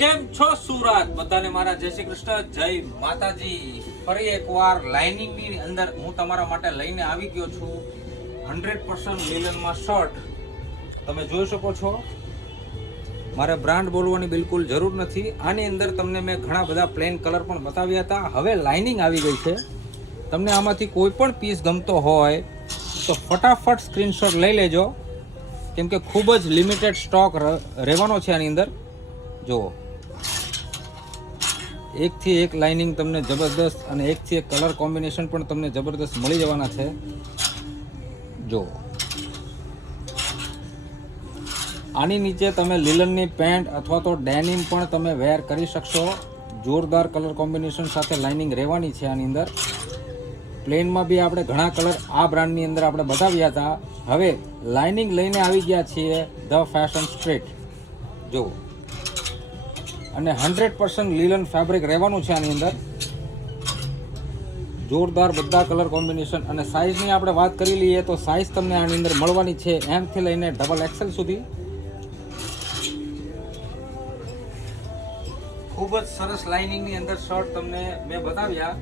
કેમ છો સુરત? બધાને મારા જય શ્રી કૃષ્ણ, જય માતાજી. ફરી એકવાર લાઇનિંગ ની અંદર હું તમારા માટે લઈને આવી ગયો છું 100% લીલનમાં શર્ટ. તમે જોઈ શકો છો, મારે બ્રાન્ડ બોલવાની બિલકુલ જરૂર નથી. આની અંદર તમને મેં ઘણા બધા પ્લેન કલર પણ બતાવ્યા હતા. હવે લાઇનિંગ આવી ગઈ છે. તમને આમાંથી કોઈ પણ પીસ ગમતો હોય તો ફટાફટ સ્ક્રીનશોટ લઈ લેજો, કેમ કે ખૂબ જ લિમિટેડ સ્ટોક રહેવાનો છે આની અંદર. જુઓ, એકથી એક લાઇનિંગ તમને જબરદસ્ત અને એકથી એક કલર કોમ્બિનેશન પણ તમને જબરદસ્ત મળી જવાના છે. જુઓ, આની નીચે તમે લીલનની પેન્ટ અથવા તો ડેનિમ પણ તમે વેર કરી શકશો. જોરદાર કલર કોમ્બિનેશન સાથે લાઇનિંગ રહેવાની છે આની અંદર. પ્લેનમાં બી આપણે ઘણા કલર આ બ્રાન્ડની અંદર આપણે બતાવ્યા હતા. હવે લાઇનિંગ લઈને આવી ગયા છીએ ધ ફેશન સ્ટ્રીટ. જુઓ, અને 100% લીલન ફેબ્રિક રહેવાનું છે આની અંદર. જોરદાર બધા કલર કોમ્બિનેશન. અને સાઇઝની આપણે વાત કરી લઈએ તો સાઇઝ તમને આની અંદર મળવાની છે M થી લઈને XXL સુધી. ખૂબ જ સરસ લાઇનિંગની અંદર શર્ટ તમને મેં બતાવ્યા.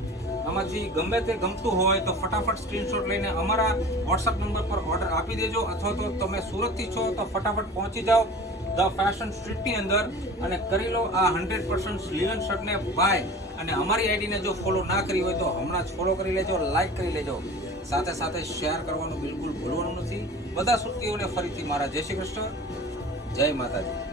આમાંથી ગમે તે ગમતું હોય તો ફટાફટ સ્ક્રીનશોટ લઈને અમારા વોટ્સઅપ નંબર પર ઓર્ડર આપી દેજો, અથવા તો તમે સુરતથી છો તો ફટાફટ પહોંચી જાઓ ધ ફેશન સ્ટ્રીટની અંદર અને કરી લો આ 100% લીલન શર્ટને બાય. અને અમારી આઈડીને જો ફોલો ના કરી હોય તો હમણાં જ ફોલો કરી લેજો, લાઈક કરી લેજો, સાથે સાથે શેર કરવાનું બિલકુલ ભૂલવાનું નથી. બધા સુરતીઓને ફરીથી મારા જય શ્રી કૃષ્ણ, જય માતાજી.